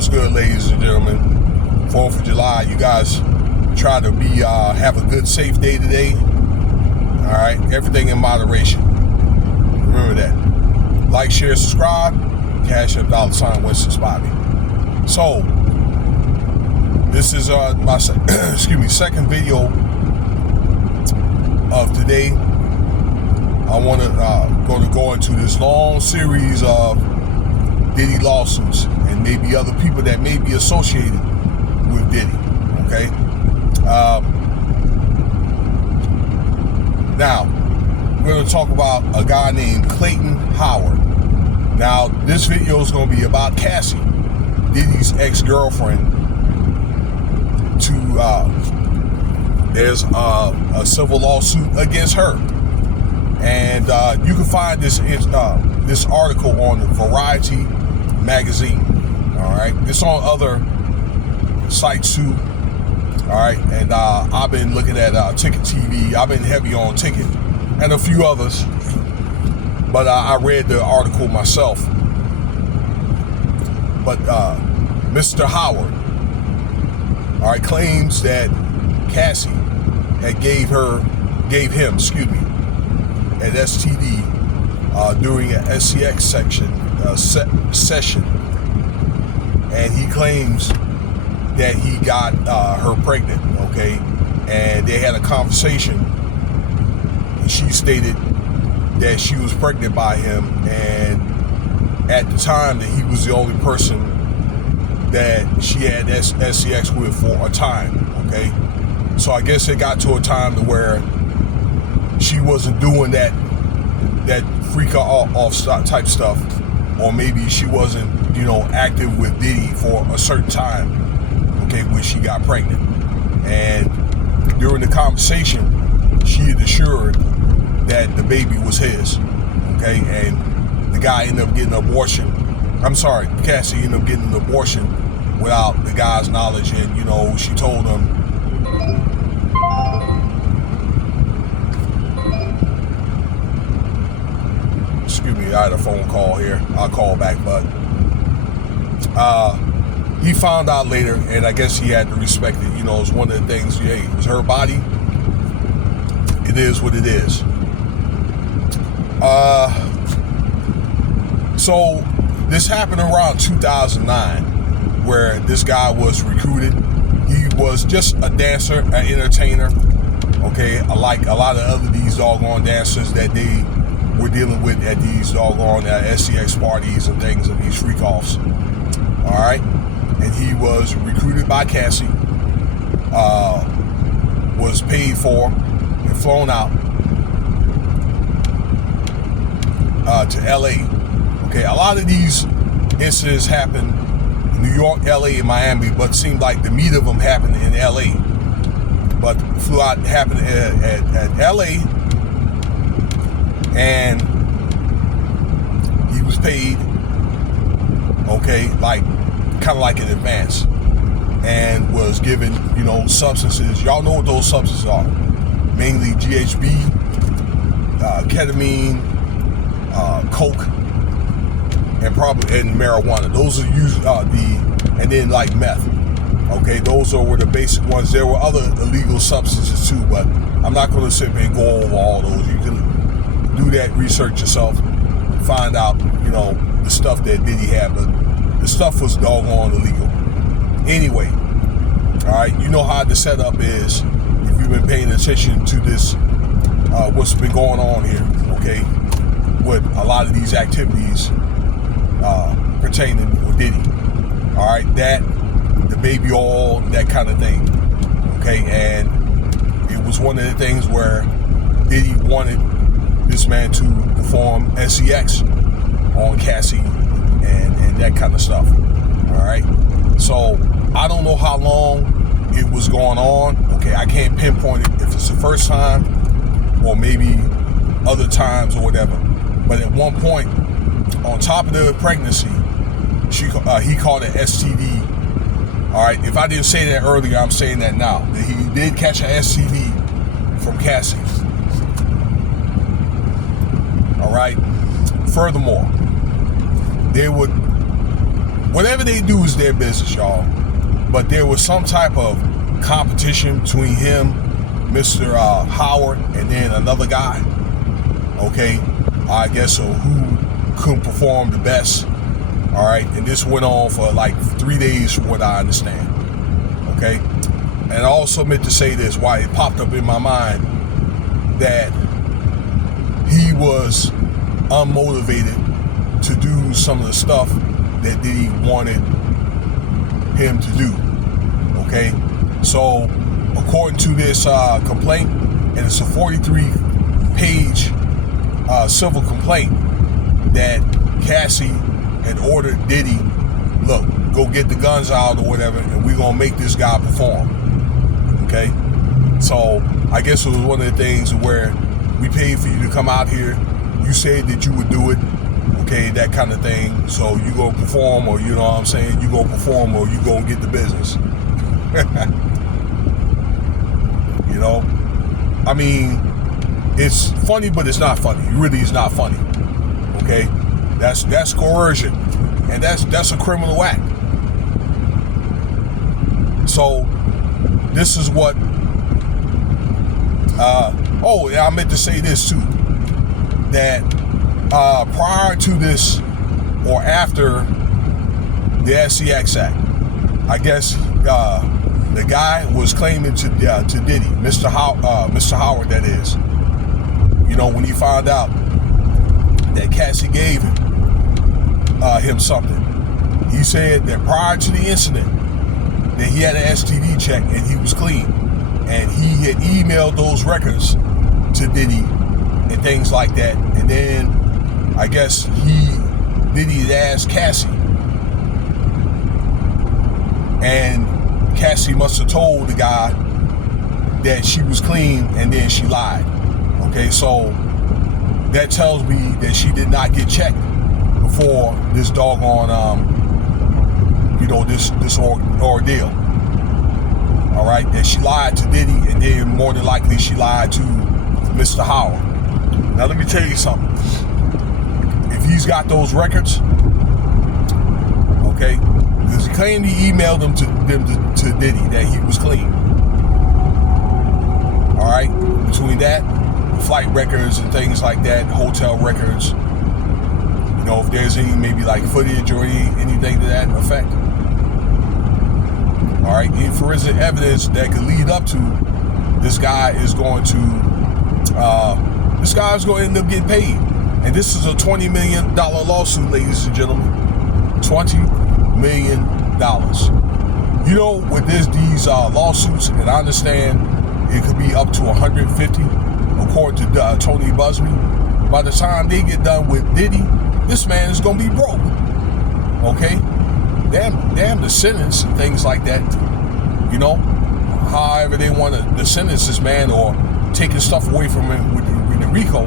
What's good, ladies and gentlemen? 4th of July. You guys try to have a good, safe day today. All right, everything in moderation. Remember that. Like, share, subscribe. Cash App $ Winston Spotty. So this is my second video of today. I want to go into this long series of Diddy lawsuits and maybe other people that may be associated with Diddy. Okay. Now we're going to talk about a guy named Clayton Howard. Now this video is going to be about Cassie, Diddy's ex-girlfriend. There's a civil lawsuit against her, and you can find this article on Variety magazine. All right, it's on other sites too. All right, and I've been looking at Ticket TV. I've been heavy on Ticket and a few others, but I read the article myself. But Mr. Howard, all right, claims that Cassie had gave him an STD during an SCX session, and he claims that he got her pregnant. Okay, and they had a conversation, and she stated that she was pregnant by him, and at the time that he was the only person that she had SCX with for a time. Okay, so I guess it got to a time to where she wasn't doing that freak off type stuff, or maybe she wasn't, active with Diddy for a certain time. Okay, when she got pregnant, and during the conversation, she had assured that the baby was his. Okay, and the guy ended up getting an abortion. Cassie ended up getting an abortion without the guy's knowledge, and she told him. Excuse me, I had a phone call here. I'll call back, but he found out later, and I guess he had to respect it. It's one of the things. Hey, it was her body. It is what it is. So this happened around 2009, where this guy was recruited. He was just a dancer, an entertainer. Okay, like a lot of other these doggone dancers that they were dealing with at these doggone SCX parties and things, and these freak offs. All right, and he was recruited by Cassie, was paid for and flown out to LA. Okay, a lot of these incidents happen in New York, LA, and Miami, but it seemed like the meat of them happened in LA. But flew out, happened at LA, and he was paid, okay, kind of like in advance, and was given, substances. Y'all know what those substances are. Mainly GHB, ketamine, coke, and marijuana. Those are used, and then like meth. Okay, those were the basic ones. There were other illegal substances too, but I'm not going to sit there and go over all those. You can do that research yourself, find out, the stuff that Diddy had, but the stuff was doggone illegal. Anyway, all right, you know how the setup is if you've been paying attention to this, what's been going on here, okay, with a lot of these activities pertaining to Diddy. All right, the baby oil, that kind of thing. Okay, and it was one of the things where Diddy wanted this man to perform SCX on Cassie and that kind of stuff. All right, so I don't know how long it was going on. Okay, I can't pinpoint it if it's the first time or maybe other times or whatever. But at one point, on top of the pregnancy, he called it STD. All right, if I didn't say that earlier, I'm saying that now. That he did catch an STD from Cassie. All right. Furthermore, they would whatever they do is their business, y'all. But there was some type of competition between him, Mr. Howard, and then another guy. Okay, I guess so. Who could perform the best? All right, and this went on for like 3 days, from what I understand. Okay, and I also meant to say this, why it popped up in my mind, that he was unmotivated to do some of the stuff that Diddy wanted him to do. Okay, so according to this complaint, and it's a 43-page civil complaint, that Cassie had ordered Diddy, look, go get the guns out or whatever, and we're gonna make this guy perform. Okay, so I guess it was one of the things where we paid for you to come out here, you said that you would do it, okay, that kind of thing, so you go perform, or you know what I'm saying, you go perform, or you go get the business. You know, I mean, it's funny, but it's not funny. It really is not funny. Okay, that's coercion, and that's a criminal act. So this is what. Oh, and I meant to say this too. That prior to this or after the SCX Act, I guess the guy was claiming to Diddy, Mr. Howard, that is. You know, when he found out that Cassie gave him something, he said that prior to the incident that he had an STD check and he was clean, and he had emailed those records to Diddy and things like that. And then I guess Diddy had asked Cassie, and Cassie must have told the guy that she was clean, and then she lied. Okay, so that tells me that she did not get checked before this doggone, this ordeal. All right, that she lied to Diddy, and then more than likely she lied to Mr. Howard. Now let me tell you something. If he's got those records, okay, because he claimed he emailed them to Diddy that he was clean. All right, between that, flight records and things like that, hotel records, you know, if there's any maybe like footage or anything to that effect. All right, any forensic evidence that could lead up to this guy is going to end up getting paid. And this is a $20 million lawsuit, ladies and gentlemen. $20 million. You know, with these lawsuits, and I understand it could be up to 150, according to Tony Busby. By the time they get done with Diddy, this man is going to be broke. Okay? Damn the sentence and things like that. You know, however they want to sentence this man, or taking stuff away from him with the RICO,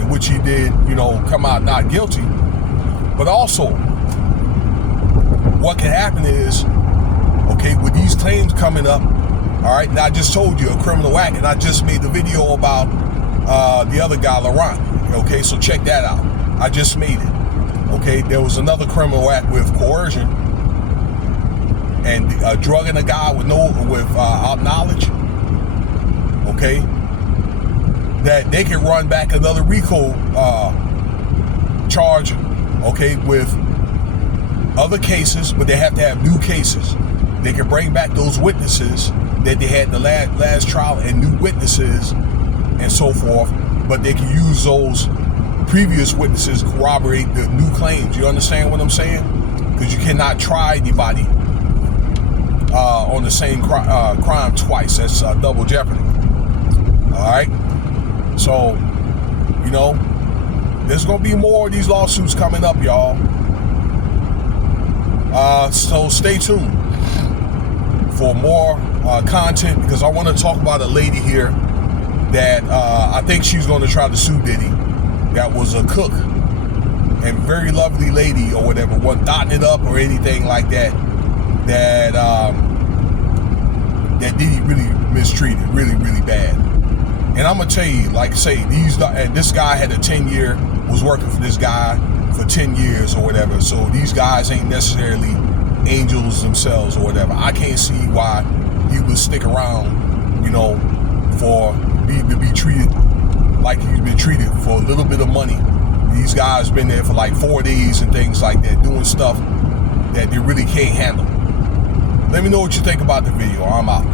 in which he did, you know, come out not guilty. But also, what can happen is, okay, with these claims coming up, all right, and I just told you a criminal act, and I just made the video about the other guy, Laurent. Okay, so check that out. I just made it. Okay, there was another criminal act with coercion and drugging a guy without knowledge. Okay, that they can run back another RICO charge. Okay, with other cases, but they have to have new cases. They can bring back those witnesses that they had in the last trial and new witnesses and so forth, but they can use those previous witnesses to corroborate the new claims. You understand what I'm saying? Because you cannot try anybody on the same crime twice. That's double jeopardy. All right? So, you know, there's going to be more of these lawsuits coming up, y'all. So stay tuned for more content, because I want to talk about a lady here that I think she's going to try to sue Diddy. That was a cook and very lovely lady or whatever, wasn't dotting it up or anything like that. That Diddy really mistreated, really, really bad. And I'm gonna tell you, like I say, this guy had a 10-year, was working for this guy for 10 years or whatever. So these guys ain't necessarily angels themselves or whatever. I can't see why he would stick around, you know, to be treated like he's been treated for a little bit of money. These guys been there for like 4 days and things like that, doing stuff that they really can't handle. Let me know what you think about the video. I'm out.